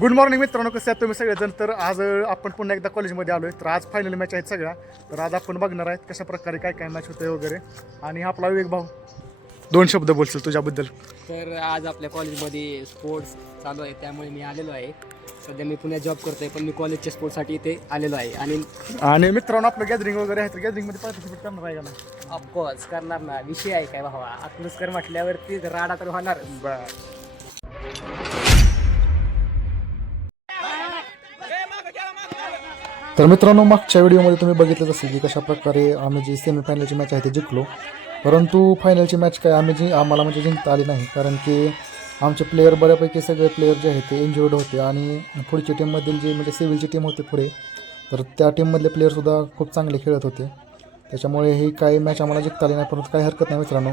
Good morning मित्रांनो, कसे आहात तुम्ही सगळेजण. तर आज आपण पुन्हा एकदा कॉलेजमध्ये आलो आहे. तर आज फायनल मॅच आहेत सगळ्या. तर आज आपण बघणार आहेत कशा प्रकारे काय काय मॅच होते वगैरे. आणि आपला विवेक भाऊ 2 शब्द बोलशील तुझ्याबद्दल. तर आज आपल्या कॉलेजमध्ये स्पोर्ट्स चालू आहे, त्यामुळे मी आलेलो आहे. सध्या मी पुण्यात जॉब करतोय, पण मी कॉलेजच्या स्पोर्ट्ससाठी इथे आलेलो आहे. आणि मित्रांनो, आपलं गॅदरिंग वगैरे आहे, तर गॅदरिंगमध्ये पार्टिसिपेट करणार आहे का ना? ऑफकोर्स करणार ना, विषय आहे काय भावा. अकलूसकर म्हटल्यावरती राडा तर होणार. तर मित्रांनो, मागच्या व्हिडिओमध्ये तुम्ही बघितलंच असेल की कशा प्रकारे आम्ही जी सेमीफायनलची मॅच आहे ती जिंकलो. परंतु फायनलची मॅच काय आम्हाला म्हणजे जिंकता आली नाही, कारण की आमचे प्लेयर बऱ्यापैकी सगळे प्लेयर जे आहेत ते इंजुर्ड होते. आणि पुढची टीममधील जी म्हणजे सिव्हिलची टीम होती पुढे, तर त्या टीममधले प्लेयरसुद्धा खूप चांगले खेळत होते. त्याच्यामुळे ही काही मॅच आम्हाला जिंकता आली नाही. परंतु काही हरकत नाही मित्रांनो,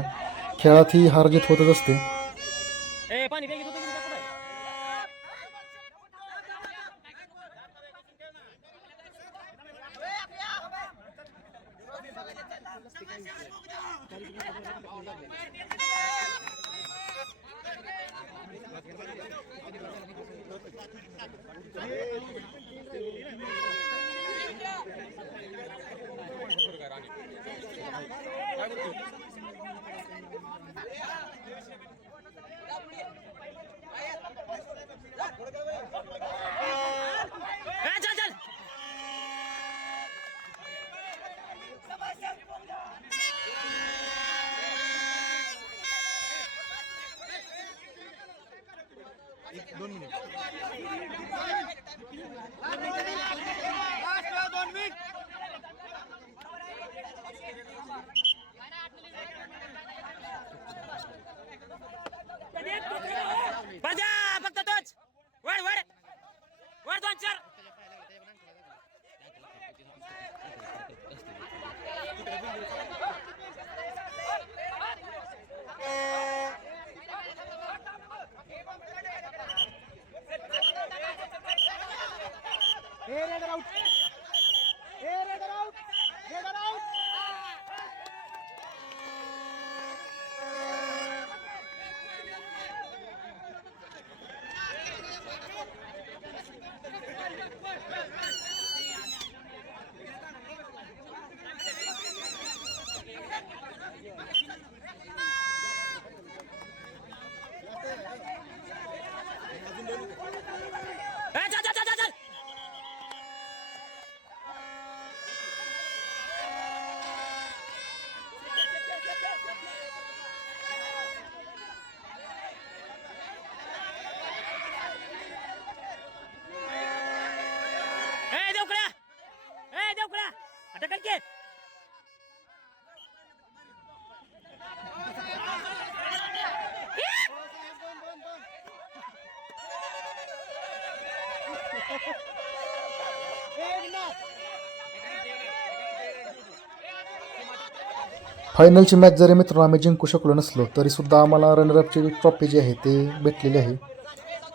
खेळात ही हार जीत होतच असते. फक्त तोच वर वर वर 2-4. फायनलची मॅच जरी मित्रांनो आम्ही जिंकू शकलो नसलो, तरीसुद्धा आम्हाला रनरअपची ट्रॉफी जी आहे ते भेटलेली आहे.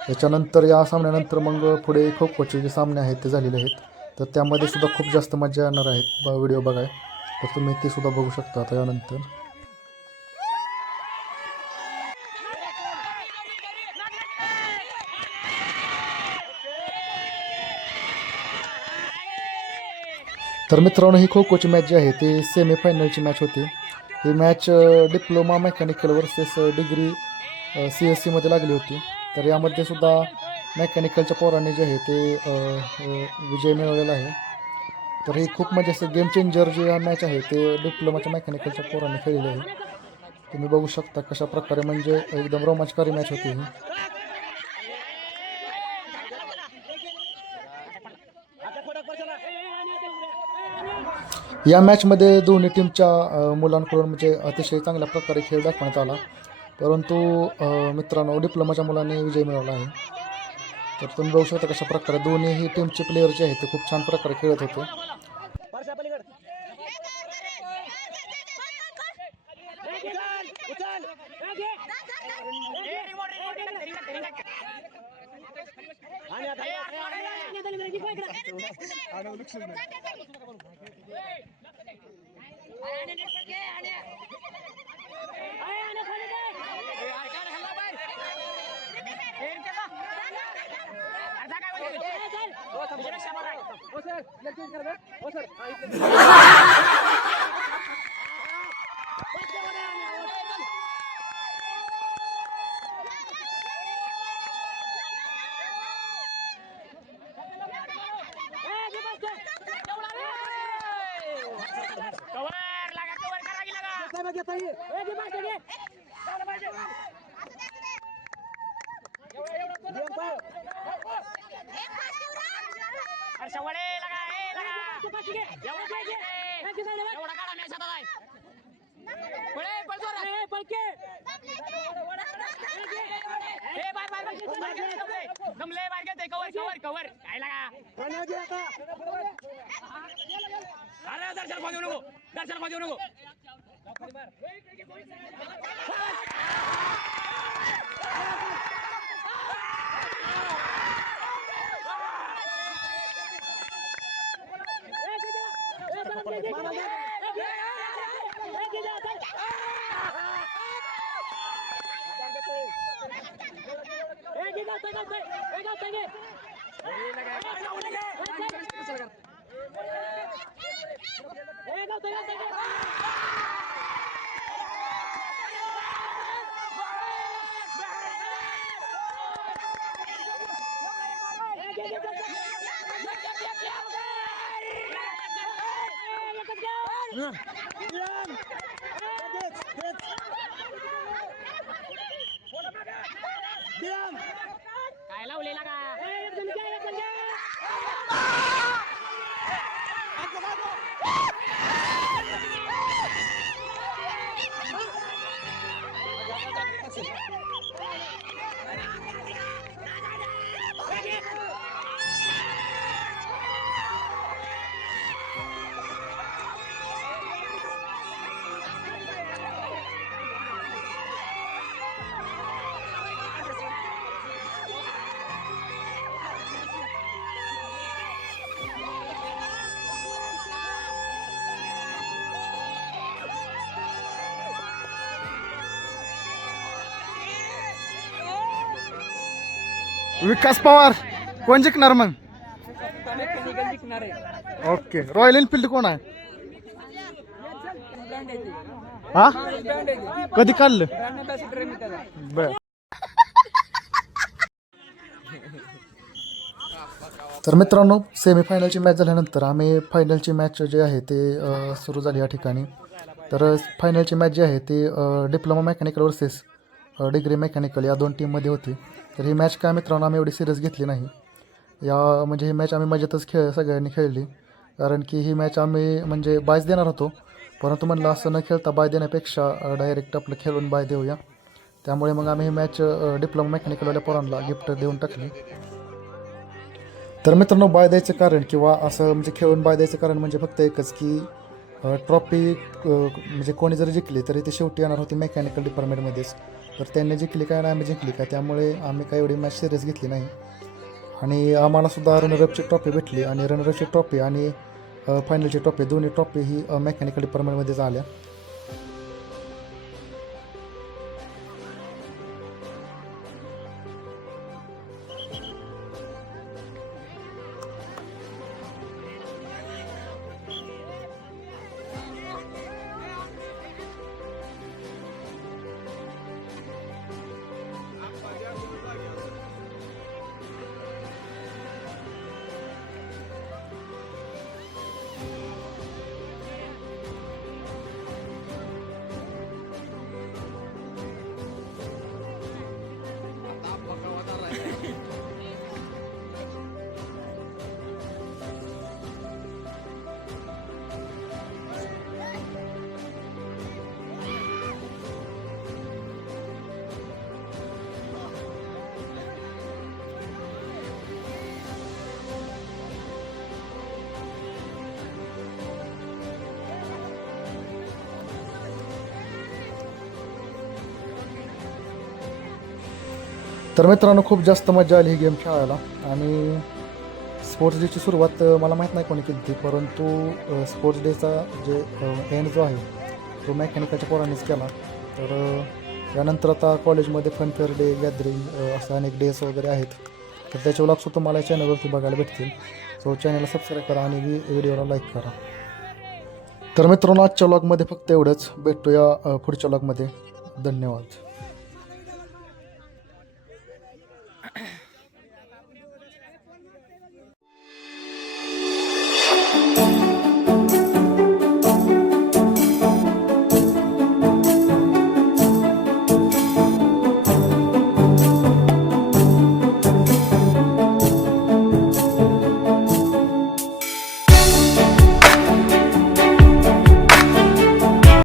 त्याच्यानंतर या सामन्यानंतर मग पुढे खो खोचे जे सामने आहेत ते झालेले आहेत. तर त्यामध्ये सुद्धा खूप जास्त मजा येणार आहेत व्हिडिओ बघाय. तर तुम्ही ते सुद्धा बघू शकता आता यानंतर. तर मित्रांनो, ही खो खोची मॅच जी आहे ती सेमीफायनलची मॅच होती. ही match diploma mechanical versus degree CSCमध्ये लागली होती. तर यामध्ये सुद्धा मेकॅनिकलच्या पोरांनी जे आहे ते विजय मिळवलेला आहे. तर ही खूप म्हणजे असं गेम चेंजर जी मॅच आहे ते डिप्लोमाच्या मेकॅनिकलच्या पोरांनी खेळलेली आहे. तुम्ही बघू शकता कशा प्रकारे म्हणजे एकदम रोमांचकारी मॅच होती ही. या मॅचमध्ये दोन्ही टीमच्या मुलांकडून म्हणजे अतिशय चांगल्या प्रकारे खेळ दाखवण्यात आला. परंतु मित्रांनो, डिप्लोमाच्या मुलांनी विजय मिळवला आहे. तर तुम्ही बघू शकता कशा प्रकारे दोन्ही टीमचे प्लेयर जे आहेत ते खूप छान प्रकारे खेळत होते. काय लावलेला का विकास पवार कोण जिंकणार मग? ओके. रॉयल एनफिल्ड कोण आहे? हा कधी काढलं? बर. तर मित्रांनो, सेमीफायनलची मॅच झाल्यानंतर आम्ही फायनलची मॅच जे आहे ते सुरू झाली या ठिकाणी. तर फायनलची मॅच जी आहे ती diploma mechanical versus degree mechanical या दोन टीममध्ये होती. तर ही मॅच काय मित्रांनो आम्ही एवढी सिरियस घेतली नाही. म्हणजे ही मॅच आम्ही मजेतच सगळ्यांनी खेळली. कारण की ही मॅच आम्ही म्हणजे बायच देणार होतो, परंतु म्हणलं असं न खेळता बाय देण्यापेक्षा डायरेक्ट आपलं खेळून बाय देऊया. त्यामुळे मग आम्ही ही मॅच डिप्लोमा मेकॅनिकलवाल्या पोरांना गिफ्ट देऊन टाकली. तर मित्रांनो, बाय द्यायचं कारण किंवा असं म्हणजे खेळून बाय द्यायचं कारण म्हणजे फक्त एकच की ट्रॉफी म्हणजे कोणी जरी जिंकली तरी ती शेवटी येणार होती मेकॅनिकल डिपार्टमेंटमध्येच. तर त्यांनी जिंकली काय आणि आम्ही जिंकली काय, त्यामुळे आम्ही काय एवढी मॅच सिरियस घेतली नाही. आणि आम्हालासुद्धा रनरअपची ट्रॉफी भेटली आणि रनरअपची ट्रॉफी आणि फायनलची ट्रॉफी दोन्ही ट्रॉफी ही मेकॅनिकल डिपार्टमेंटमध्येच आल्या. तर मित्रांनो, खूप जास्त मजा आली ही गेम खेळायला. आणि स्पोर्ट्स डेची सुरुवात मला माहीत नाही कोणी केली होती, परंतु स्पोर्ट्स डेचा जे एंड जो आहे तो मेकॅनिकलच्या पोरांनीच केला. तर यानंतर आता कॉलेजमध्ये फनफेअर डे, गॅदरिंग असे अनेक डेज वगैरे आहेत. तर त्याचे व्लॉग्स तुम्हाला या चॅनलवरती बघायला भेटतील. सो चॅनलला सबस्क्राईब करा आणि व्हिडिओला लाईक करा. तर मित्रांनो, आजच्या व्लॉगमध्ये फक्त एवढंच. भेटूया पुढच्या व्लॉगमध्ये. धन्यवाद.